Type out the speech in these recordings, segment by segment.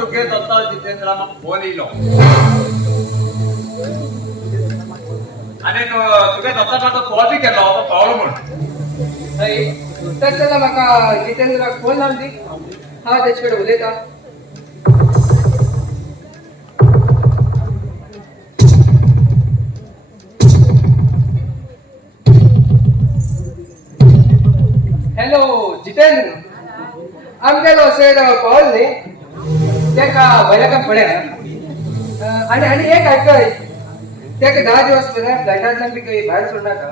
तुगे Datta Jitendra phone yellow आणि तुगे दत्ता कॉल बी केलो पावलो म्हणून तसं म्हाका जितेंद्राक फोन लावली हा तेचे कडेन उलयता हॅलो जितेंद्र आमगेलो सर पावल न्ही तेका बऱ्याका पळया आणि एक आयकय तेका 10 दिवस पर्यंत फ्लायटांतल्यान बी खंय भायर सोडनाका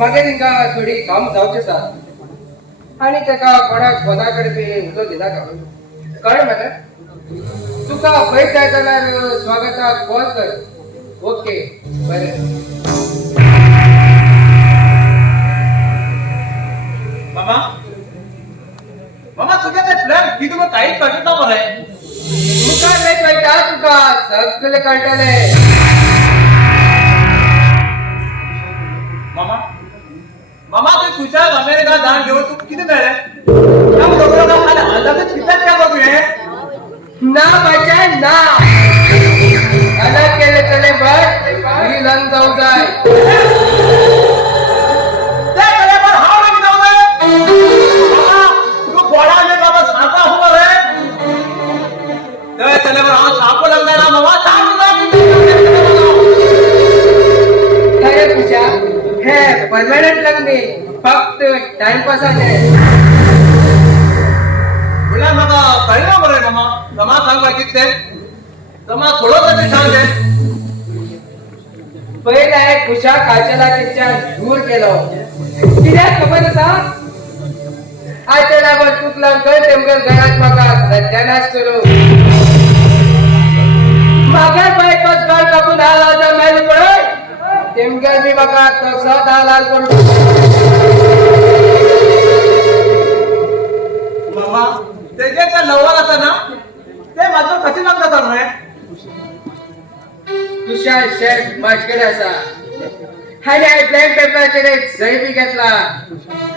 मागे तिंका थोडी काम जावची आसा आणि तेका कोणाक फोना कडेन बी उलो दिनाका कळ्ळें म्हाका तुका खंय जाय जाल्यार स्वागताक कॉल कर ओके बरें मामा मामा तुगे ते प्लॅन किती मग काही कळत मरे तुका नाही कळटा तुका सगळे कळटले मामा मामा ते खुशाल अमेरिका जाण घेऊन तू किती मेळे त्या दोघांना खाली अलगच किती काय बघूये ना बचा ना अलग केले चले बस ही लंग जाऊ जाय ते केले पण हाव नाही जाऊ दे मामा तू बोला ने बाबा सांगा हो रे ते चले पण हाव सापो लगदा ना मामा सांग ना अरे पूजा हे परमनंट लगने फक्त टाइमपास आहे बोला मामा कळलं बरे मामा जमा सांग बाकी ते जमा थोडं तरी सांग दे पहिला एक पूजा काचेला त्याच्या दूर केलो कित्याक खबर आसा आयच्या बर तुकला कर तेमगल घरात म्हाका सत्यानाश करू म्हाका बायकोच घर कापून हालावचा मेल पळय तेमगल बी म्हाका तसोच हालाल करू मामा तेजे का लवर आता ना ते माझं कशी लग्न जातात रे तुषार शेठ माझ्याकडे असा आणि आय ब्लँक पेपराचेर एक सही बी घेतला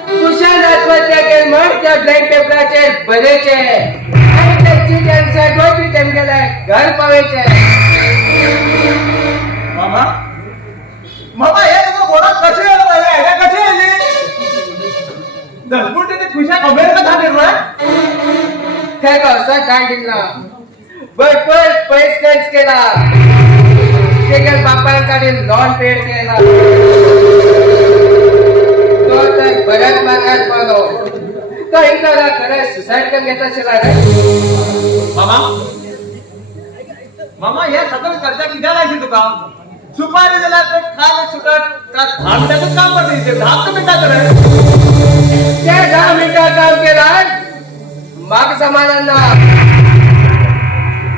तुषार आत्महत्या केली म्हण त्या ब्लँक पेपराचेर बरेचे आणि त्याची त्यांचा डोकी तेमगेले घर पावेचे मामा मामा हे तुझं घोडा कसे आलं हे कसे आले दसबुटे ते खुशा अमेरिका झाले रे त्या असा काय दिला बट पैस खर्च केला तेगेल बापांकडे लॉन पेड केला तो तर बऱ्याच मार्गात पावलो तो इंग्लंडला खरं सुसाईड करून घेत असेल रे मामा मामा हे सगळं कर्जा किती लायची तुका सुपारी दिला तर खाल सुकट का थांबण्याचं काम करते ते 10 मिनिटात रे त्या 10 मिनिटात काम केला माग समाधान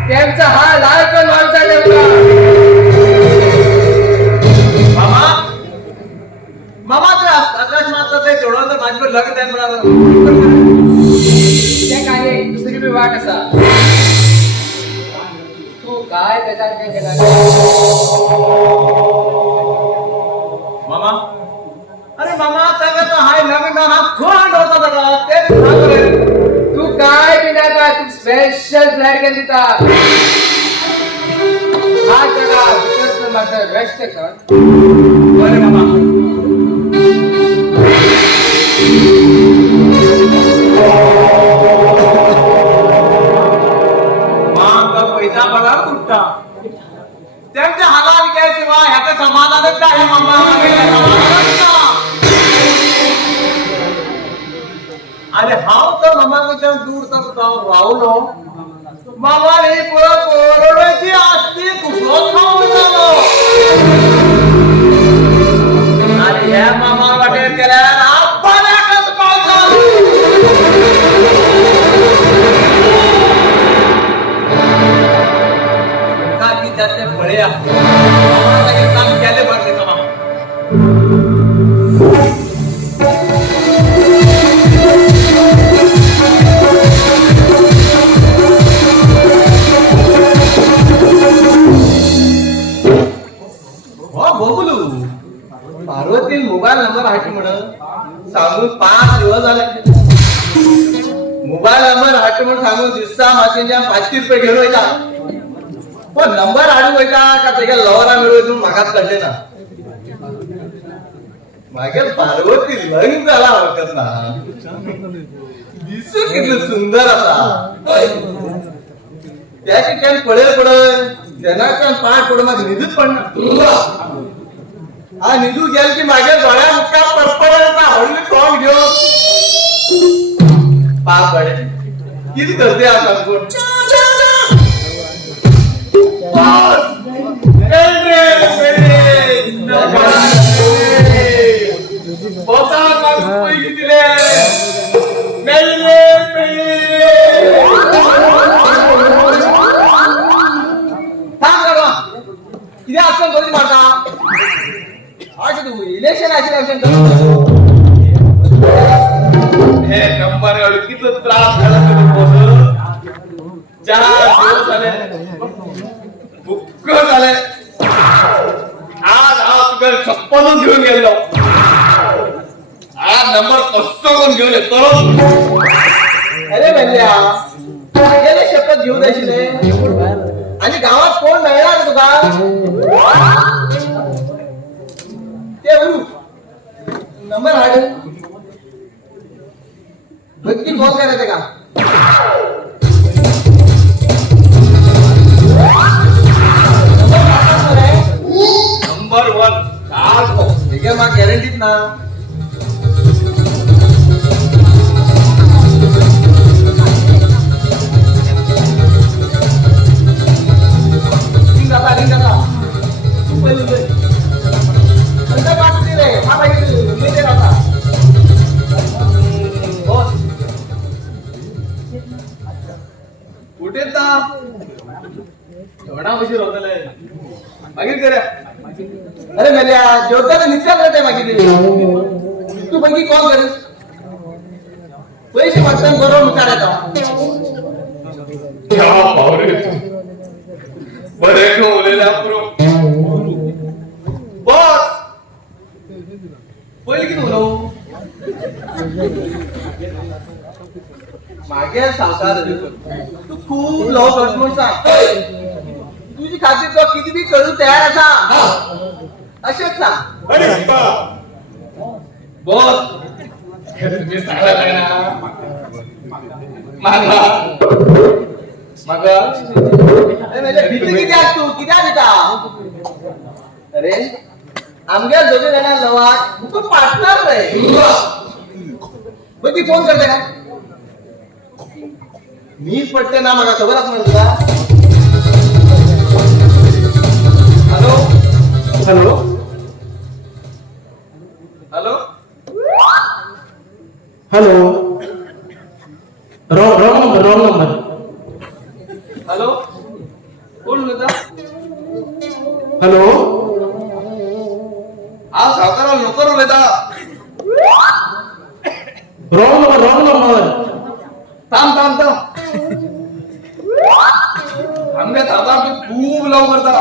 त्यांचा हा लाल पण माणसा नेमका मामा मामा ते आकाश मात्र ते जोडून तर माझ्यावर लग्न आहे मला ते काय दुसरी बी वाट असा तू काय त्याच्यात काय केला मामा अरे मामा त्याला तर हाय लग्न ना खोंड होता बघा ते सांग रे तू काय बिना का तू स्पेशल फ्लाइट केली ता हा जरा विचार मात्र रेस्ट कर बरे मामा मागा पैसा बघा कुठता त्यांच्या हातात शिवाय ह्याचं समाधानच नाही मामा समाधानच ना अरे हाव तर मामाच्या दूर तर राहुलो मामा हे कोरोनाची आस्ती कुठं खाऊन झालो अरे या मामा वाटेल केल्या आपण एकच पावसा की त्याचे फळे काम केले पाहिजे का मामा पार्वती मोबाईल नंबर आहे म्हणून सांगून 5 दिवस झाले मोबाईल नंबर हाट म्हणून सांगून दिसता माझ्या 500 रुपये घेऊन वयता पण नंबर हाडून वयता का तेका लवरा मिळवून म्हाकाच कळले ना मागे पार्वती लग्न झाला हरकत ना दिसू किती सुंदर असा त्याची काय पडेल त्यांना काय पाठ पड मग निधूच पडणार हा निधू गेल की मागे बड्या मुक्का परपड्याचा हळू तोंड घेऊन पाप बडे किती करते आता कोण किती आजकाल कधी मारता तू इलेक्शन हे नंबर किती त्रास झाला चार दिवस झाले बुक्क झाले आज तुझ्या 56 घेऊन गेलो आज नंबर 500 कोण घेऊन येतो अरे म्हणल्या गेले शपथ घेऊन जायची आणि गावात कोण मिळणार तुका ते नंबर हाड नक्की कॉल करायचं का नंबर 1 ठीक आहे मग गॅरंटीत ना कुठे थोडा उशीर होतले मागीर करूया अरे मेल्या जेवताना निश्चय करते मागीर तू मागीर कॉल कर पैसे मागताना बरोबर काढायचा बरे उलयला पुरो बस पहिले किती उलवू मागे सावकार तू खूप लव करत म्हणून सांग तुझी खात्री तो किती बी करू तयार असा असेच सांग बॉस तुम्ही सांगला काय ना मग भीती किती आस तू किती देता अरे आमच्या दोघे जण लवाट तू पार्टनर रे मग ती फोन करते का मी पडते ना मग खबर असणार तुला hello hello hello hello wrong number hello कोण बोलता हॅलो हा सावकाराला नोकर बोलता रॉंग नंबर थांब आमच्या दादा खूप लव करता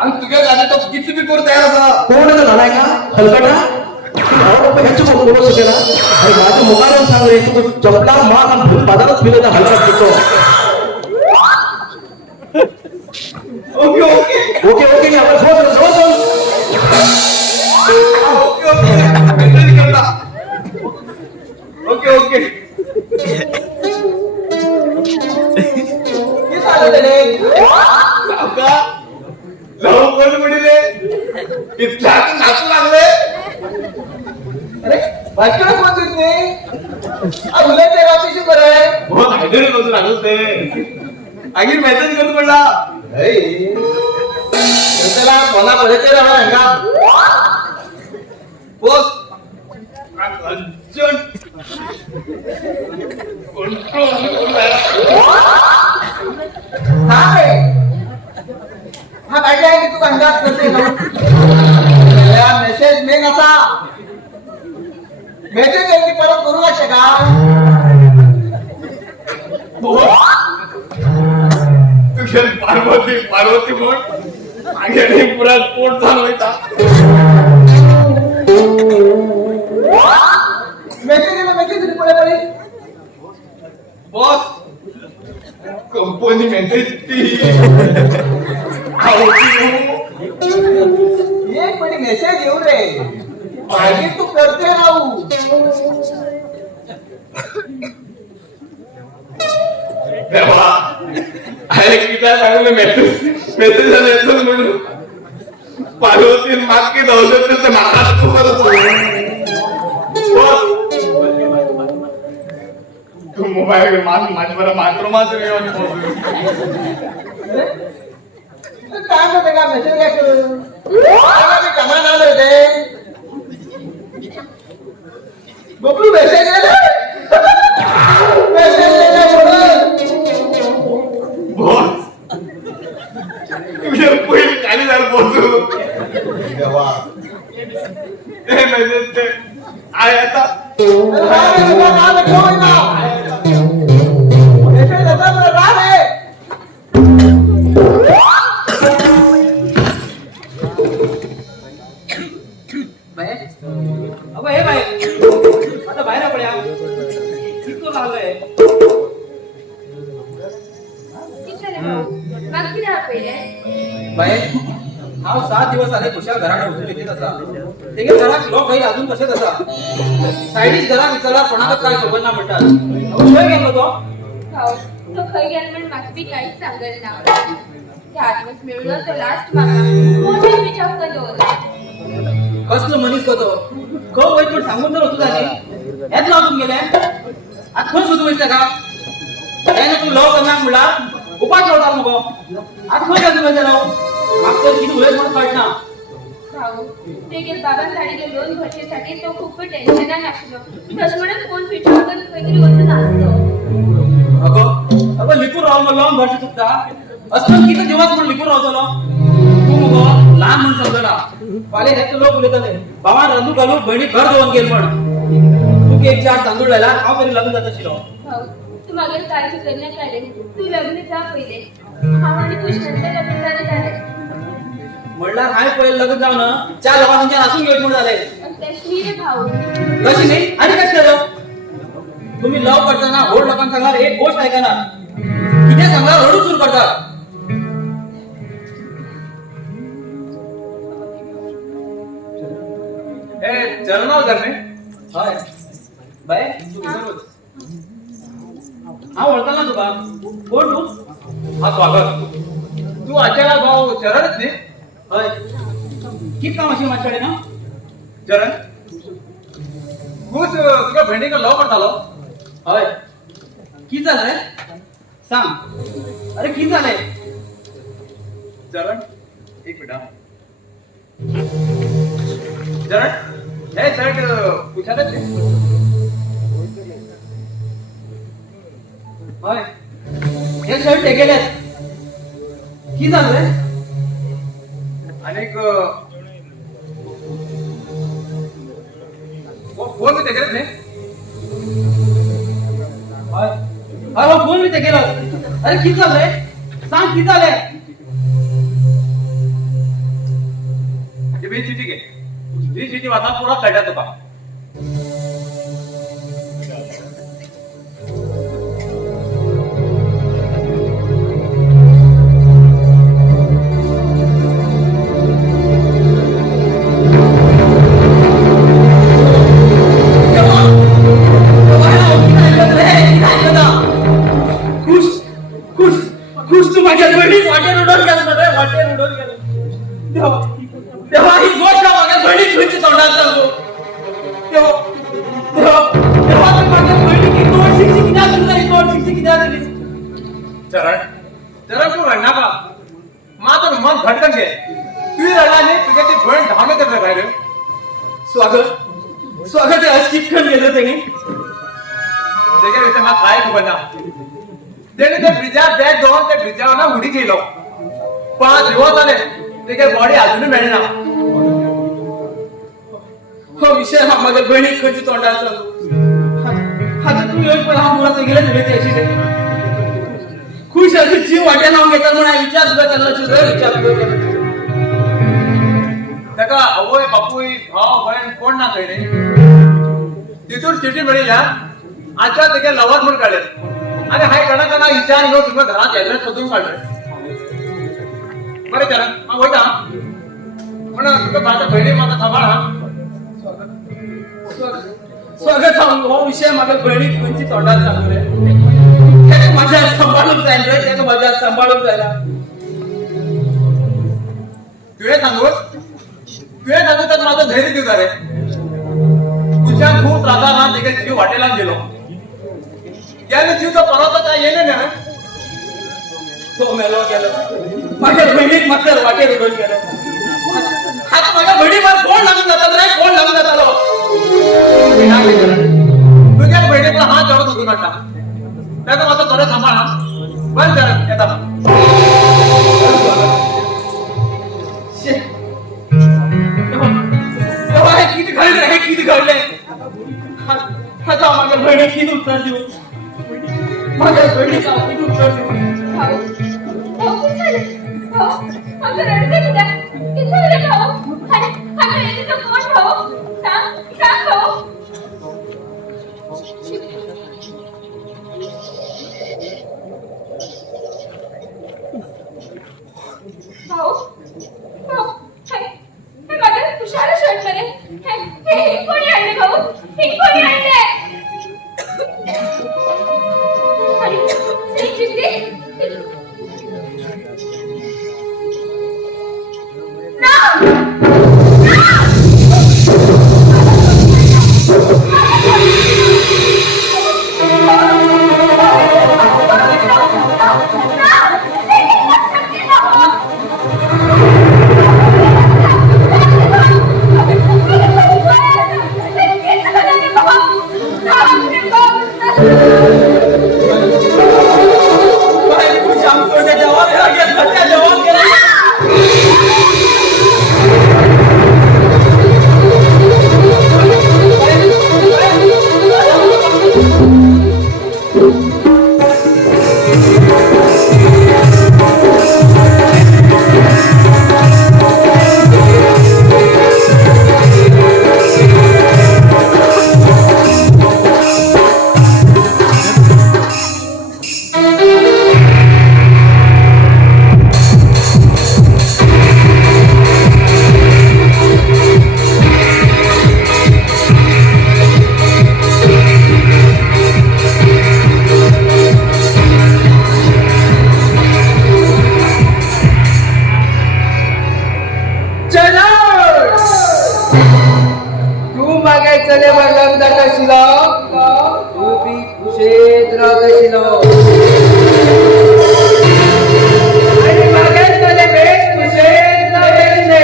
आणि तुझ्या गाडी तो किती बी करू तयार असा कोण झालाय का हलकटा ह्याची बोलू शकेल आणि माझ्या मुखावर सांग रे तू चपला मार आणि बाजारात फिरत हलकट देतो ओके आपण फोन ओके लवकर म्हणले इतक्या नाचू लागले अरे बायकोला फोन देत नाही उलट ऑफिस बरं बहुत हायदरी नव्हतं लागलं ते आगीर मेसेज करून पडला त्याला मला पडायचे राहा पोस्ट हा काय आहे की तू अंदाज करते मेसेज मेन असा मेसेज यांनी परत करू लागते का तुझ्या पार्वती म्हणून मागे पुरा पोट चालवायचा मेसेज पुढे बॉस कंपनी मेसेज ती एक पण मेसेज येऊ रे मागे तू करते राहू देवा अरे किती चांगलं मेसेज आलं म्हणून पालवती मागे धावत तर मागा तू तू मोबाईल माझ बरं मात्र काय म्हणते का मेसेज काय करू मी कमान आलो होते बबलू मेसेज बॉस तुझ्या पहिले खाली झालं बसू ते मेसेज ते आहे आता अगं हे बाई आता बाहेर पड्या इतकं लागलंय बाई हा 7 दिवस आले कुशाल घरात उचलून येते तसा ते घरात लोक काही अजून कसे तसा साईडीच घरा विचारला कोणाला काय सोबत ना म्हणतात अगं काय गेलो तो खय गेला पण माका बी काहीच सांगेल ना त्या दिवस मिळून तो लास्ट माका कोणी विचार केलो कसलं मनीस करतो क वाईट पण सांगून तर होतो झाली यात लावून गेले आता खरंच होतो माहिती का त्याने तू लव करणार म्हणला उपास ठेवता मग आता खरंच जातो माहिती लाव मागच्या किती उलट म्हणून काढना भाऊ ते गेल बाबांसाठी लोन भरण्यासाठी तो खूप टेन्शनात असलो तसं फोन स्विच ऑफ करून काहीतरी होतं असतो अगं लिपूर राहू मग लावून भरची चुकता असं किती दिवस पण लिपूर राहतो तू मग लहान म्हणून समजला पाले हे लोक बोलत नाही बाबा रंदू घालू बहिणी घर जाऊन गेल पण तू एक 4 तांदूळ लायला खाव तरी लग्न जात शिरो भाऊ तू मागे तारीख करण्यात आले तू लग्न जा पहिले हा आणि खुश नंतर लग्न झाले झाले म्हणला हाय पहिले लग्न जाऊ ना 4 लोकांच्या असून वेट म्हणून झाले त्याची रे भाऊ कशी नाही आणि कसं केलं तुम्ही लव करताना होड लोकांना सांगणार एक गोष्ट ऐका ना किती सांगणार रडू सुरू करतात ए चलनाव करणे हाय बाय तू विसरलोस हा ओळखला ना तुका कोण तू हा स्वागत तू अचानक भाऊ चरणच नाही हाय किती काम अशी माझ्याकडे ना चरण खूप तुझ्या भेंडी का लव करतालो हाय किती झालंय सांग अरे किती झालंय चरण एक मिनिट चरण हे शर्ट पुछालच हाय हे शर्ट टेकेल्यात किती झालंय अनेक फोन मी त्याच्यात नाही हाय हाय हो फोन मी टेकेला अरे किती झालंय सांग किती झालंय ही चिठी घे ही चिठी वाचा पुरा कळला तुका खुश तू माझ्या बहिणी वाटेर उडवून गेला रे वाटेर उडवून गेला तेव्हा ही गोष्ट माझ्या बहिणी खुशी तोंडात सांगू तेव्हा मी माझ्या बहिणी की तोड शिक्षी किती दिली तोड शिक्षी किती दिली चरण जरा तू रडना का मात्र मन धडकन घे तू रडला नाही तुझ्या ती बहीण धावणे करत राहिले स्वागत आहे आज कितकन गेलं त्यांनी त्याच्या विषयी मला काय खबर ना त्याने ते ब्रिजात बॅग घेऊन त्या ब्रिजावर ना उडी गेलो 5 दिवस आले ते काही बॉडी अजूनही मिळेना हो विषय हा माझ्या बहिणी खंची तोंडात सांगू आता तुम्ही येऊन पण हा मुलाचा गेला भेट यायची खुश असे जीव वाट्या लावून घेतात म्हणून विचार सुद्धा त्यांना विचार त्याका अवय बापूई भाव बहीण कोण ना काही तिथून चिठी मिळेल आजच्या त्याच्या लवात म्हणून काढले आणि हाय कणा विचार घेऊन तुझ्या घरात ऍड्रेस शोधून काढलोय. बरे चरण मग वयता पण तुझ्या माझ्या बहिणी माझा सांभाळ हा. स्वागत हो विषय माझ्या बहिणी तुमची तोंडात चालू आहे. त्याने माझ्या सांभाळून जाईल रे, त्याने माझ्या सांभाळून जायला. तुझे सांगू तर माझं धैर्य देऊ रे. तुझ्या खूप त्रासाला देखील जीव वाटेला गेलो. त्याने जीव तर परत काय येणे ना. तो मेलो गेलो. माझ्या बहिणीत मात्र वाटेल उडून गेलो. आता माझ्या बहिणी मला कोण लागून जातात रे, कोण लागून जातात. तुझ्या बहिणीला हात जोडत होतो ना. त्याचं माझं बरं सांभाळा बंद कर येतात. किती घडले हे किती घडले. आता माझ्या बहिणी किती उत्तर देऊ. माझ्या बहिणीचा किती उत्तर देऊ. भाऊ खूप झालं. भाऊ आमचं रडते किती झालं भाऊ. आणि येते तो कोण भाऊ. सांग भाऊ. भाऊ हे माझ्या तुषार शर्ट मध्ये हे कोणी आणले भाऊ. हे कोणी आणले. आणि चिठ्ठी ना चले बघा कशिलो तू बी खुशेत राह कशिलो आणि मागे चले भेट खुशेत राह कशिले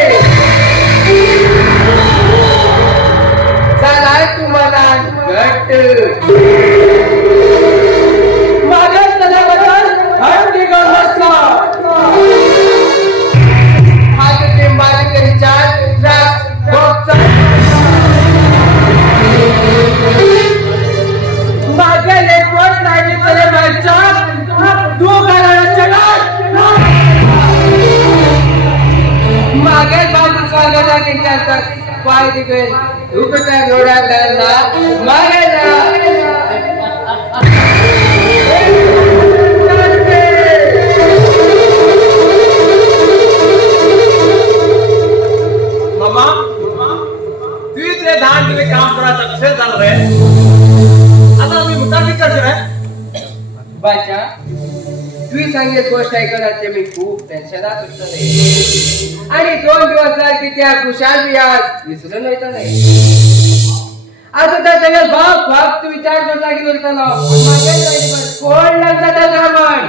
चला तुम्हाला घट मागे चले बघा हट निघून बसला हात ते माझे करी चार रास बॉक्स माझ्या लेकवत राहिली चले माझ्या तू घराला चला मागे बाजू स्वागता केल्यानंतर पाय तिकडे उकट्या डोळ्यात घालला मागे जा मामा तू इथे धान तुम्ही काम करा सक्सेस झालं रे आता मी मुद्दा किती करतो रे बाचा तू सांगितली गोष्ट ऐकत मी खूप टेन्शनात होतो रे आणि 2 दिवस की त्या खुशाल बियात विसरून येतो नाही आता तर त्याला बाप तू विचार करला की बोलतो ना कोण लागतात ब्राह्मण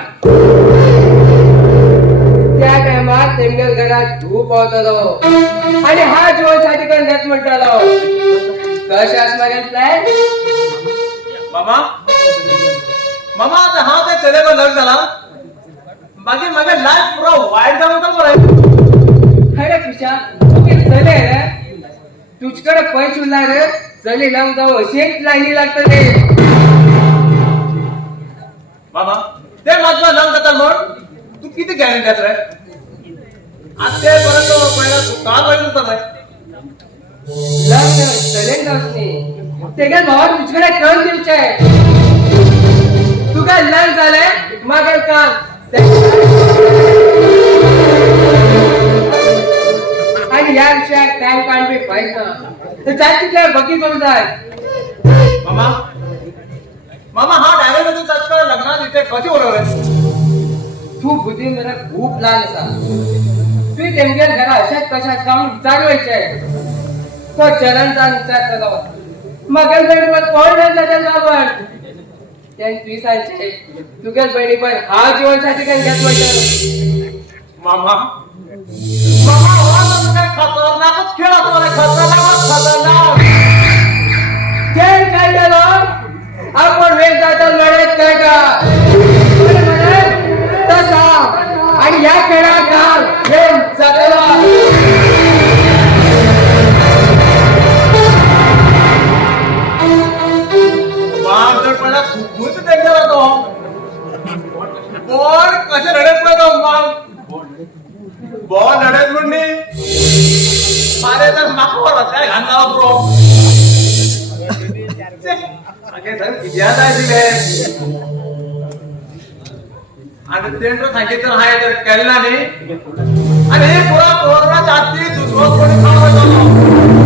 त्या टायमात तेमगेल घरात धूप होतो आणि हा जीवनसाठी करण्यात म्हणतो कशास मागेल प्लॅन मामा मामा आता हा ते चलेवर लग्न झाला बाकी माझ्या लाईफ पुरा वाईट झालं होतं बरं अरे खुशा ओके चले रे तुझकडे पैसे उरणार रे चले लावून जाऊ असेच लाईनी लागतं ते मामा ते माझं लग्न करता म्हणून तू किती गॅरंटी रे आज ते परत पहिला काळ पाहिजे होता रे लग्न चले नसणे ते काय भावा तुझकडे कळून द्यायचं आहे तुका लग्न झालंय मागे काम आणि या विषयात टाइम काढणे पाहिजे तर चाल तिथल्या बघी करून जाय मामा मामा हा डायरेक्ट मध्ये तात्काळ लग्नात इथे कधी बोलवलंय तू बुद्धी मला खूप लहान असा तू नेमक्या घरा अशाच कशात जाऊन विचारवायचे तो चलनचा विचार करावा मगल बहिणी पण कोण नाही त्याच्या बाबा त्यांनी तुझी सांगते तुझ्याच बहिणी पण हा जीवनसाठी काही घेत पाहिजे मामा मामा हो काय खतरनाकच खेळ असतो खतरनाक खेळ काय झालं आपण वेग जाता लढत काय का तसा आणि या खेळात खेळ जाताला भूत देखील होतो बॉल कसे रडत पडतो मग बॉल रडत म्हणणे मारे तर माकोवर काय घालला ब्रो आगे सर किती आहे दिले आणि तेंटर सांगितलं आहे तर केला नाही आणि हे पुरा कोरोना जाती दुसरं कोणी खावत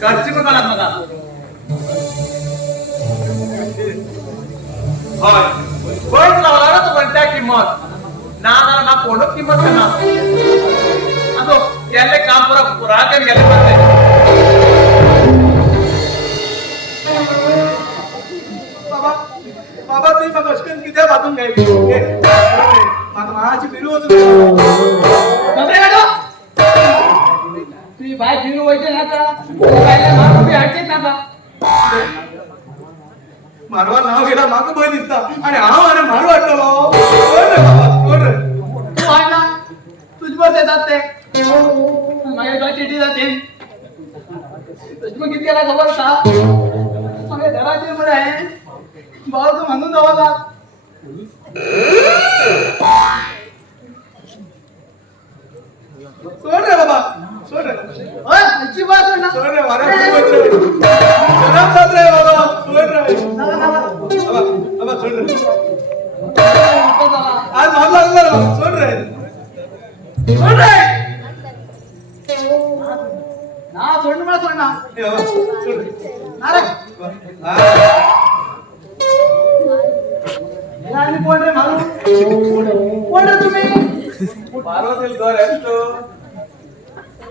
घरची पण मला बघा होय पण लावला ना तू म्हणत्या किंमत ना कोणच किंमत ना असो त्याले काम पुरा केलं गेले पाहिजे बाबा तुम्ही मग अशकन किती बातून घ्यायची माझ्या महाची बिरू होत तुझी बाय फिरू व्हायचे ना का बायला हटते ना का मारवा नाव गेला माग भय दिसता आणि अरे मारू वाटलो तू आहे ना तुझ बस येतात ते माझ्या चिठी जाते तुझ मग किती याला खबर का माझ्या घराचे मुळे आहे भाऊ तू म्हणून जावा सोड रे बाबा सोड रे अजिबात सोड ना सोड रे मारा रे बाबा सोड रे बाबा सोड रे आज मारला लागला सोड रे ना सोड मला सोड ना सोड रे आणि कोण रे मारू कोण रे तुम्ही पार्वतील घर असतो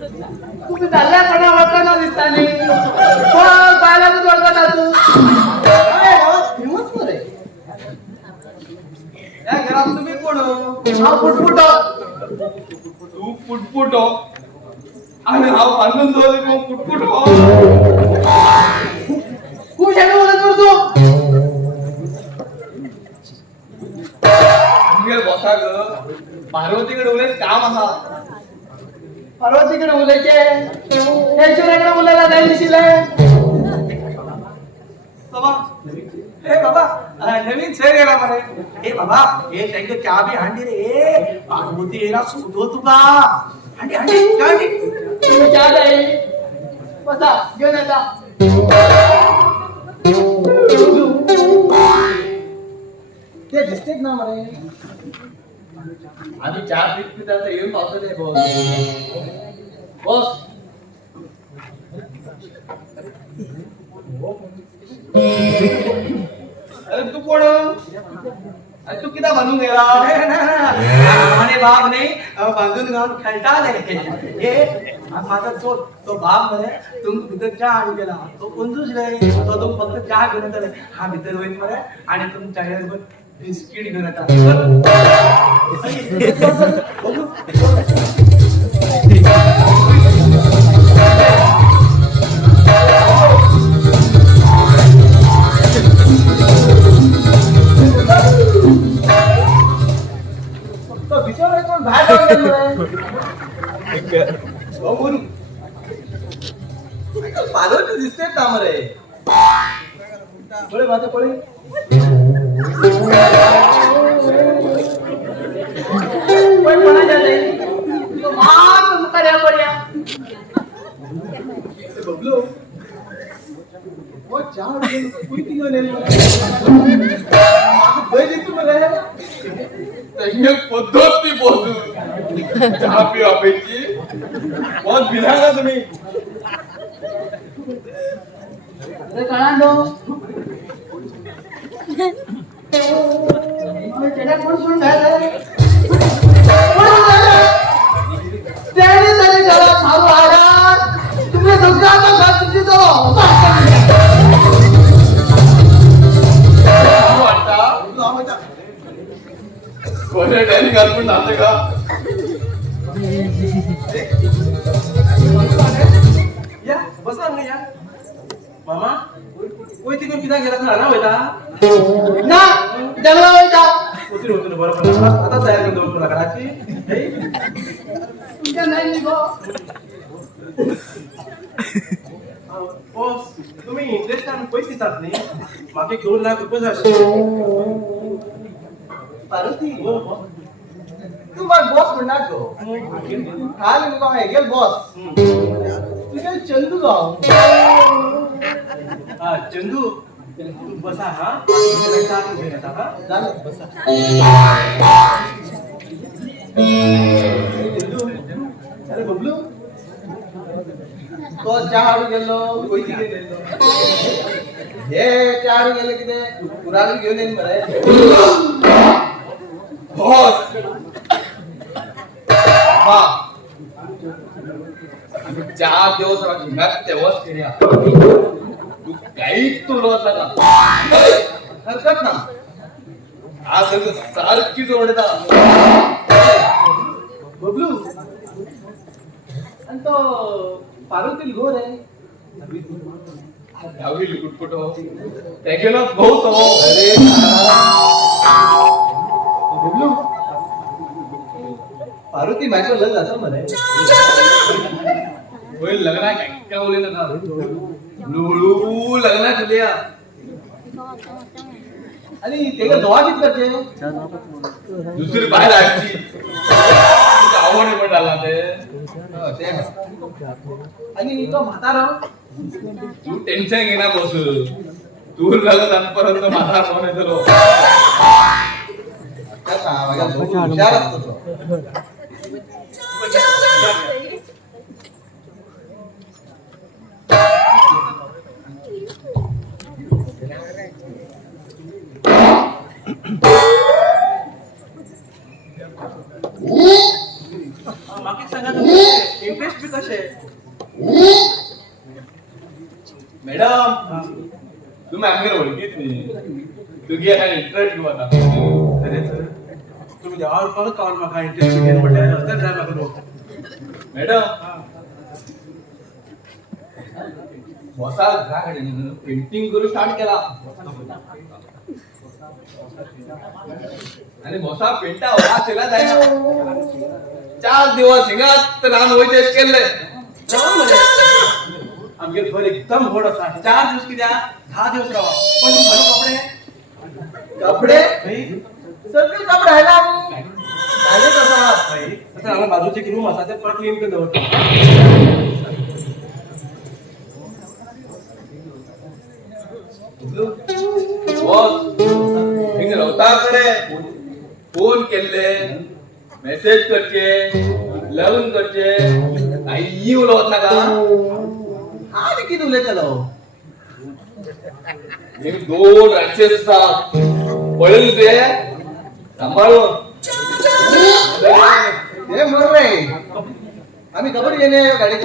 तुम्ही चालल्या पण वाटताना दिसता नाही पाहायला तू वाटता तू फेमस रे या घरात तुम्ही कोण हा फुटफुट तू पुटपुट आणि हा बांधून जाऊ पुटपुट खूप शेण बोलत करतो बसा ग पार्वतीकडे उलट काम असा पार्वतीकडे बोलायचे ऐश्वर्याकडे बोलायला नाही दिशील बाबा हे बाबा नवीन शहर गेला मला हे बाबा हे त्यांचे चहा बी हांडी रे पार्वती येला शोधो तुका हांडी हांडी हांडी तुम्ही चहा जाई बसा घेऊन येता ते दिसतेच ना मरे आम्ही चहा पीत आता येऊन पावतो नाही बॉस अरे तू कोण अरे तू किती बांधून गेला आणि बाप नाही बांधून घालून खेळता हे माझा तो बाप म्हणे तुम भीतर चहा आणून गेला तो कंजूस रे तो तुम फक्त चहा घेऊन आले हा भीतर होईल म्हणे आणि तुमच्या घरात बिस्किट घेऊन येतात पार्वती दिसते ना मरे थोडे माझं पळे पण कोणाच्या नाही तो मात मुकाऱ्या पड्या बबलो वो चहा कुठे घेऊन येईल एक पद्धत ती बसू चहा पिवायची बहुत बिना का तुम्ही कळालो त्याला कोण सोडून जायचं त्याने झाले त्याला खाऊ आला तुम्ही दोघांना घात तुमची जाऊ कोणी टॅली घालून जाते का या बसा ना या मामा ओय तिकडून किती गेला तर ना होता ना जंगला होता उतरी होतो बरोबर आता तयार करून दोन लाकडाची तुमच्या नाही निघो बॉस तुम्ही इंटरेस्ट आणि पैसे देतात नाही मागे 2 लाख रुपये जाते पार्वती तू मग बॉस म्हणणार तो खाली मुका आहे गेल बॉस तुझे चंदू गाव हा चंदू तू बसा हा चहा घेऊन येता हा झालं बसा चंदू अरे बबलू तो चहा गेलो कोयती गेलो हे चहा गेले किती पुरावी घेऊन येईन बरे बॉस हा चहा दिवस घात तेव्हाच केल्या तू काहीच तू लोट नका हरकत ना आज सगळं सारखी जोडता बबलू आणि तो पार्वती गोर आहे दहावी लुटपुट हो त्या गेलो बहुत हो अरे बबलू पार्वती माझ्या लग्न जातं म्हणे होय लग्न आहे काय बोले ना लुळू लग्न झाल्या आणि ते का दोहा किती करते दुसरी बाहेर आली आवड पण आला ते आणि तो म्हातारा तू टेन्शन घे ना बस तू लग्न जाणपर्यंत म्हातारा कोण येतो हुशार असतो तो बाकी सांगा इंटरेस्ट बी कसे मॅडम तुम्ही आमच्या ओळखीत नाही तुझी आता इंटरेस्ट घेऊ आता तुम्ही देवावर परत काढून माका इंटरेस्ट घेऊन म्हटल्यावर तर जाय माका लोक मॅडम बसा घराकडे पेंटिंग करू स्टार्ट केला आणि मोसा पेंटा होला असेला जायना 4 दिवस हिंगात रान वैदेश केले आमगे घर एकदम घोड असा 4 दिवस कित्या 10 दिवस राहा पण तुम्ही कपडे सगळे कपडे आहे ना झाले कसा आता आम्हाला बाजूचे एक रूम असा ते परत क्लीन करून दवरतो बॉस हिंग रवताकडे फोन केले मेसेज करचे लग्न करचे काही उलवत ना का हा किती उलयतलो एक 2 राक्षस असतात पळून ते सांभाळून ते मर रे आम्ही कबड्डी घेणे गाडीत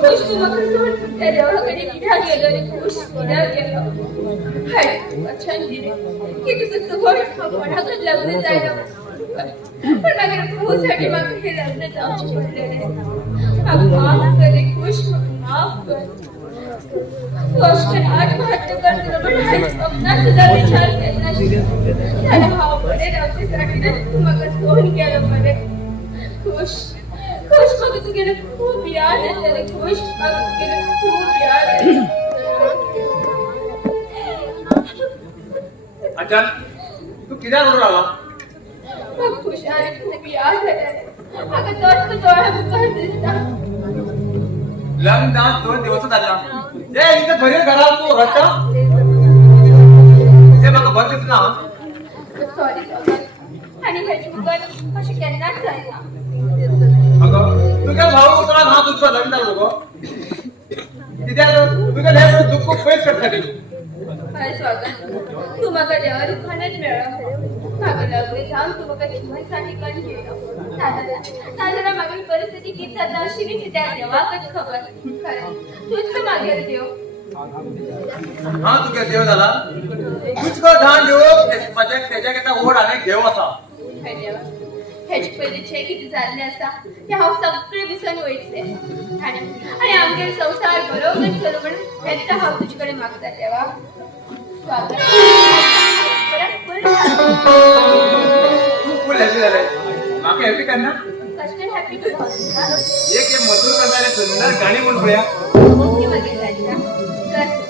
खुश तू मग सोड त्या देवाकडे किठा गेलो आणि खुश किठा गेलो हाय वचन दिले की तुझं सोहळ कोणाकडे लग्न जायला पण माझ्या खुशसाठी मग हे लग्न जाऊ पडलेले माफ करे खुश माफ कर खुश आत्महत्या करतो पण हाय स्वप्नात तुझा विचार केला त्याला भाव पडे राहतेसाठी तू मग सोहन केलं मध्ये खुश खुश मग तू गेलं खूप याद आहे खुश मग तू गेलं खूप याद आहे अच्छा तू किती रोड आला मग खुश आहे खूप याद आहे अगं तोच तो डोळा बुकळ दिसता. लग्न 2 दिवस झाला ए इथे घरी घरात तू रट्टा ते बघा बघित ना सॉरी आणि ह्याची बुकळ अशी केन्नाच जायना. अगं तुझ्या भाऊ उतरा हा तुझं लग्न झालं गो तिथे तुझ्या लय दुःख पैस करता काय स्वागत तू म्हाका देवा दुकानात मेळ्ळो. म्हाका लग्न जावन तू म्हाका जीवनसाठी कण घेयलो. नाजाल्यार म्हागेली परिस्थिती कित जाता आशिल्ली ती त्या देवाकच खबर. खरें तूच तो मागेर देव. हा तुझ्या देव झाला तुझको धान देव माझ्या त्याच्या ओढ आणि देव असा हाय देवा ह्याची पयलींचे कितें जाल्लें आसा तें हांव सगळें विसरून वयतलें. आनी आमगेर संवसार बरोबर चलूं म्हणून हेंच हांव तुजे कडेन मागता देवा. स्वागत तू फुल हॅपी झालाय माका हॅपी कर ना कस्टर्ड हॅपी टू एक मधुर करणारे सुंदर गाणी म्हणून पळया ओके मागीर जायच्या कर.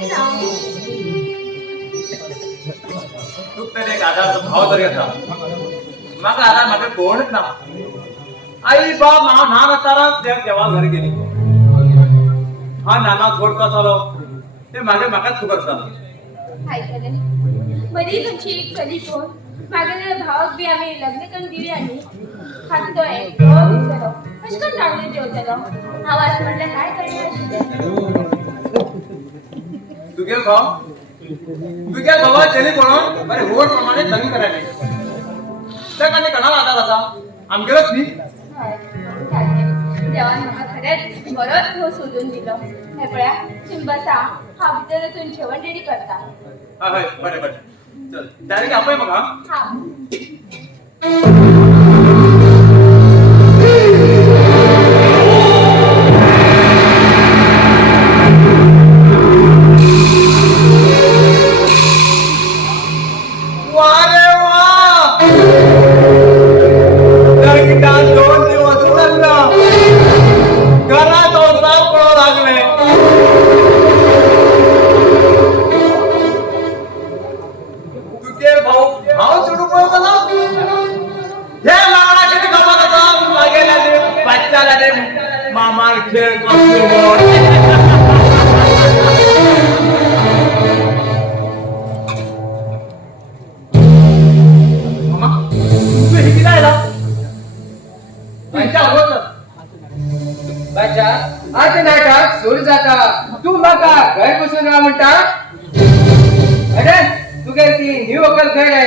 घेता तू तर एक आधार भाव तरी येता म्हाका आधार माझे कोणच ना आई बाप हांव ल्हान आसतना देवा घरी गेली हा नाना छोड कसलो ते म्हाकाच खबर आसा आयकले बरी तुमची एक चली कोण मागल्या भावाक बी आम्ही लग्न करून दिली आणि हात तो एक दिसलो कशकन रावले जेवतलो आवाज म्हटलं काय करणार तुगे बाबा चली म्हणून बरे रोड प्रमाणे लग्न करायले त्या काने कणाला आधार आसा आमगेलोच न्ही देवान म्हाका खरेंच बरोच हो सोदून दिलो हे पळया तुम्ही बसा हांव भितर जेवण रेडी करता हय बरें बरें चल डायरेक्ट आपय म्हाका हा आता नाटक सुरू जाता तू म्हाका घर बसून राहा म्हणता अरे तुगे ती न्यू अकल खंय रे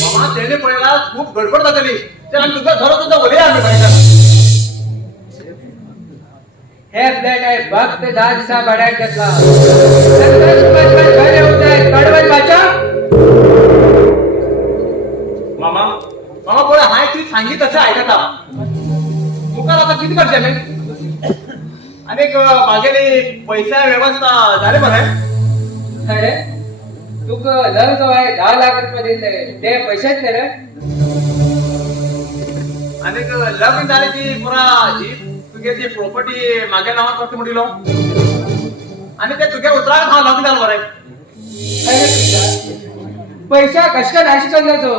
मामा तेने पळयला खूप गडबड जातली ते आमी तुका घरा सुद्धा वली आमी पळयता हे फ्लॅट आहे फक्त 10 दिवसा भाड्याक घेतला घर येऊन जाय कडवट बाचा मामा मामा पळय हाय ती सांगित तसं ऐकता मुखार आता किती करचे मी आणि मागेली पैसा व्यवस्था झाले बरे अरे तुका लग्न जो आहे 10 लाख रुपये दिले ते पैसेच नाही रे आणि लग्न झाले की पुरा ही तुगे ती प्रॉपर्टी मागे नावात करते म्हणलो आणि ते तुगे उतराक हा लग्न झालं बरे पैसा कशका नाशिक जातो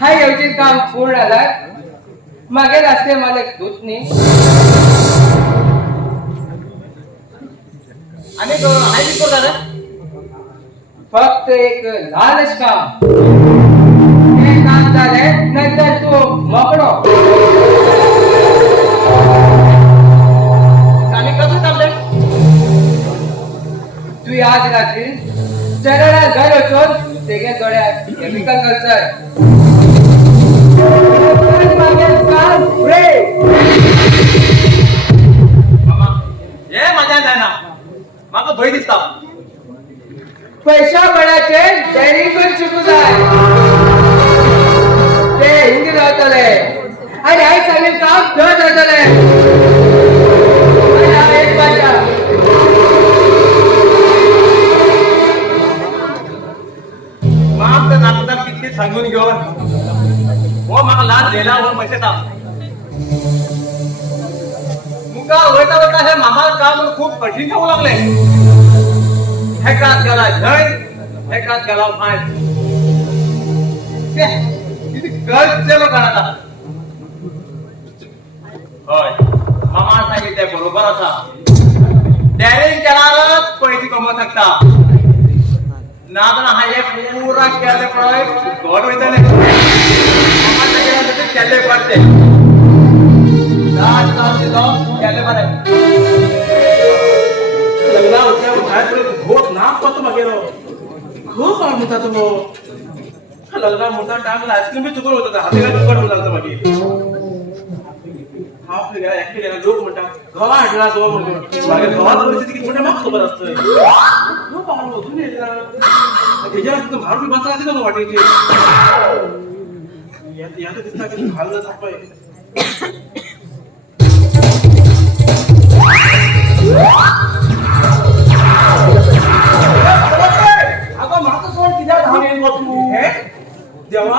हाय येवचे काम पूर्ण झाला मागे असते मालक दूतनी आणि हाय किती झालं फक्त एक लहानच काम हे काम झाले नंतर तू मोकळो आणि कसं चाललंय तू आज रात्री चरडा घर वचून तेगे दोड्यात केमिकल घालचंय काम मामा हे मजा जायना म्हाका भंय दिसता पैसा बळाचे ट्रेनिंग करून शिकू जाय ते हिंदी राहतले आणि आई सांगेल काम थंय जातले आणि हा एक भाषा माप तर नागदा किती सांगून घेऊन हो म्हाका लाज दिला हो मशेता मुका वयता वयता हे मामा काम खूप कठीण जाऊ लागले हेकात गेला झय हेकात गेला फाय किती कष्ट चलो करता होय मामा सांगितले बरोबर असा डॅरिंग केल्यारच पैसे कमवू शकता नादना हा एक पूरा केले पळय गोड वयतले मामा सांगितले केले पडते दाट काम दिलो केले बरे लग्ना उठ्या उठायकडे घोट नाक पत मागेलो खूप आवडता तो लग्ना मोठा टांगला आईस्क्रीम बी चुकलो होता हातीला चुकड होऊन जातं मागे हा आपले गेला एकटे गेला लोक म्हणतात गवा हाडला गवा म्हणतो मागे गवात परिस्थिती किती मोठ्या माग खबर असतोय खूप आवडलं होतं ना त्याच्यावर तिथं मारून बसला तिथं तो वाटेचे यात दिसता की घाललं थांबाय अगं माका सोड कित्याक धांवेन तू हे देवा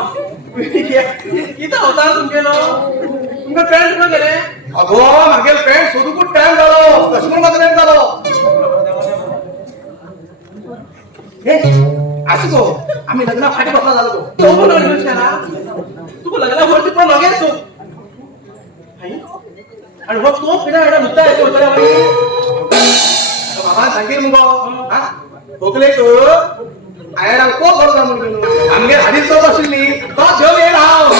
किती होता तुमगेलो तुमका पॅन्ट कुठं गेले अगो मागेल पॅन्ट सोदूकूच टाइम झालो कशमूर मात्र जालो हे असं गो आम्ही लग्ना फाटी बसला झालो तो पण घेऊन ना तू लग्नावरती पण मागेल तू आणि मग तो पिढ्या एवढा नुसता येतो बाबा सांगेल मग हा ओकले तो आयरा को करता म्हणून आमगे आधीच तो बसली तो घेऊन ये राव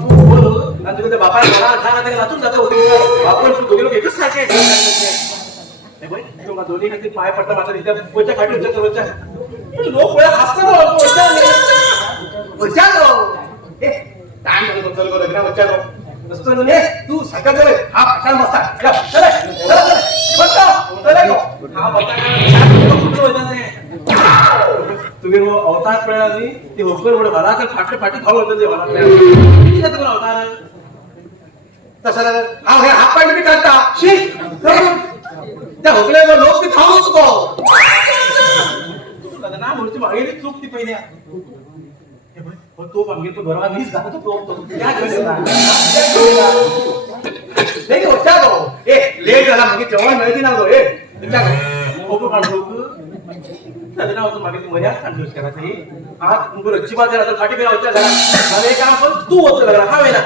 तू बोल आणि तुझ्या बापाला घरा लाचून जातो बापा तू दोघे लोक एकच सारखे दोन्ही खाली पाय पडता मात्र इथे पोच्या खाली रोजच्या लोक हसतात टाइम करून चल करू ना बच्चा नसतो ना तू सकाळ चले हा पाठाल बसता चल हा तुम्ही अवतार प्रणाली ते होकर एवढं मला तर फाटे फाटे खाऊ होतं ते मला तुला अवतार तसं हा हे हात पाय मी काढता शी त्या होकल्यावर लोक ते थांबवत को ना मूर्ती मागेली चूक ती पहिल्या तो मागे तो बरोबर मीच घालतो तो क्या करेला नाही होता गो ए लेट झाला म्हणजे जेवण मिळती ना गो ए तुमच्या मोठं काढतो लग्न होतं मागे तू मर्याद काढतोस का नाही आज तुमचं रच्ची बाजार आता फाटी पेला होत्या घरा मला एक काम पण तू होतं लग्न हा वेळा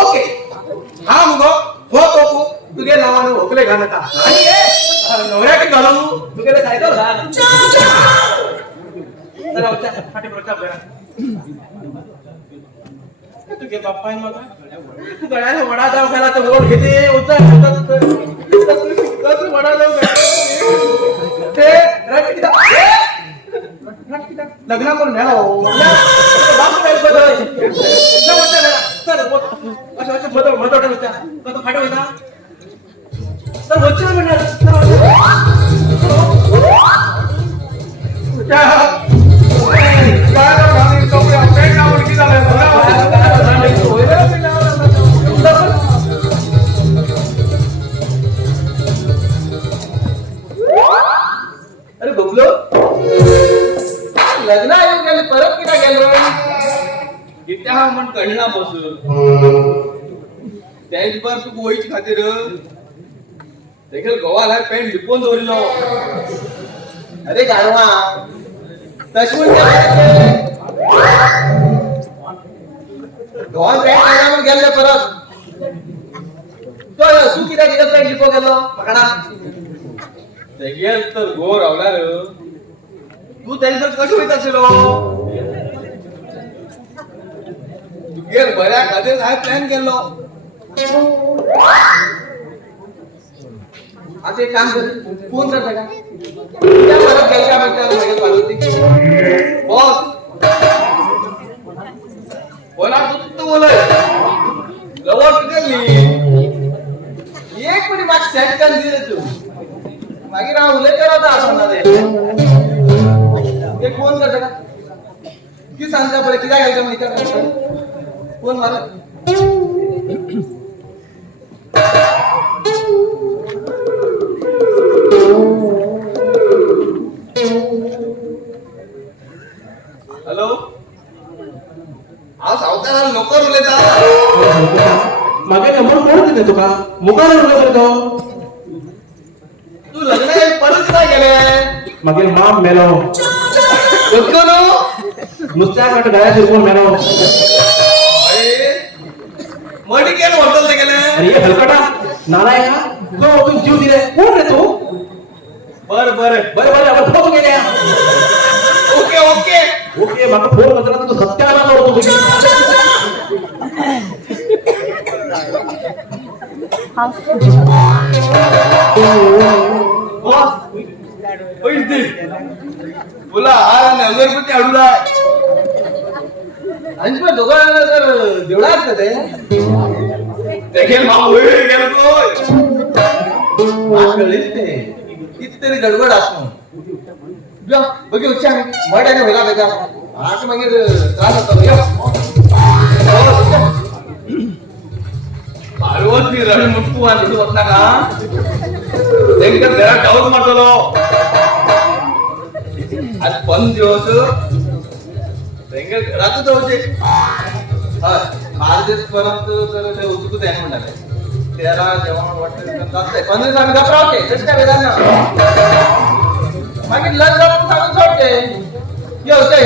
ओके हा मग हो तो तुझे नावानं होकले घालता आणि नवऱ्या की घालू तुझे सायकल चला होत्या फाटी प्रताप घरा तुझे बाप्पा आहे मला तू गळ्याला वडा जाव घाला तर ओढ घेते होता वडा जाव ते लग्न करून घ्या अरे बघलो लग्न येऊन गेले परत किती गेलो कित्या हा म्हण कळना बसून त्याच पर तू गोयची खातीर देखील गवाला पेंट लिपोन दवरलो अरे गाडवा तशवून दोन पॅन्ट आणावर गेले परत तो तू किती किती पॅन्ट लिपो गेलो पकडा तेगेल तर गो रावल्यार तू त्यांचं कशो वयता आशिल्लो तुगेर बऱ्या खातीर हांवें प्लॅन केल्लो आता एक काम कर फोन कर सगळा त्या परत गेल का म्हणतात सगळं पार्वती बॉस बोला तू बोलय जवळ गेली एक मिनिट माग सेट कर दिले तू मागीर हांव उलयता रावता आसना रे एक फोन कर सगळा कितें सांगता पळय कित्याक गेलता म्हणटा फोन मार हॅलो हांव सावकारान नोकर उलयता मागे नंबर कोण दिले तुका मुखार उरलो तो तू लग्न परत काय गेले मागीर माम मेलो कसलो न्हू नुस्त्या काट गळ्या शिरकून मेलो मडिकेल हॉटेल ते गेले अरे ये हलकटा नालायका तो तू जीव दिले कोण रे तू बर बर बरे बरे आपण फोन केल्या ओके ओके ओके माका फोन करताना तू सत्याला लावतो तुझी पैसे दे बोला हा अगरबत्ती अडूलाय आणि पण दोघांना जर देवळात का ते देखील माम होईल गेलो तो कळेल ते कितीतरी गडबड असतो जा बघी उच्चा मड्याने व्हायला बेकार आठ मागीर त्रास होतो पार्वती रड मुट्टू आणि वतना का तेंका घरा डाऊट मारतलो आज 5 दिवस तेंका घरातच जाऊचे हय 5 दिवस परत तर ते उचकूच आहे म्हणाले 13 जेवण वाटतं जाते 15 दिवसांनी गप्रावते तसं काय वेदांना मागे लस जाऊन सांगून सोडते येऊ ते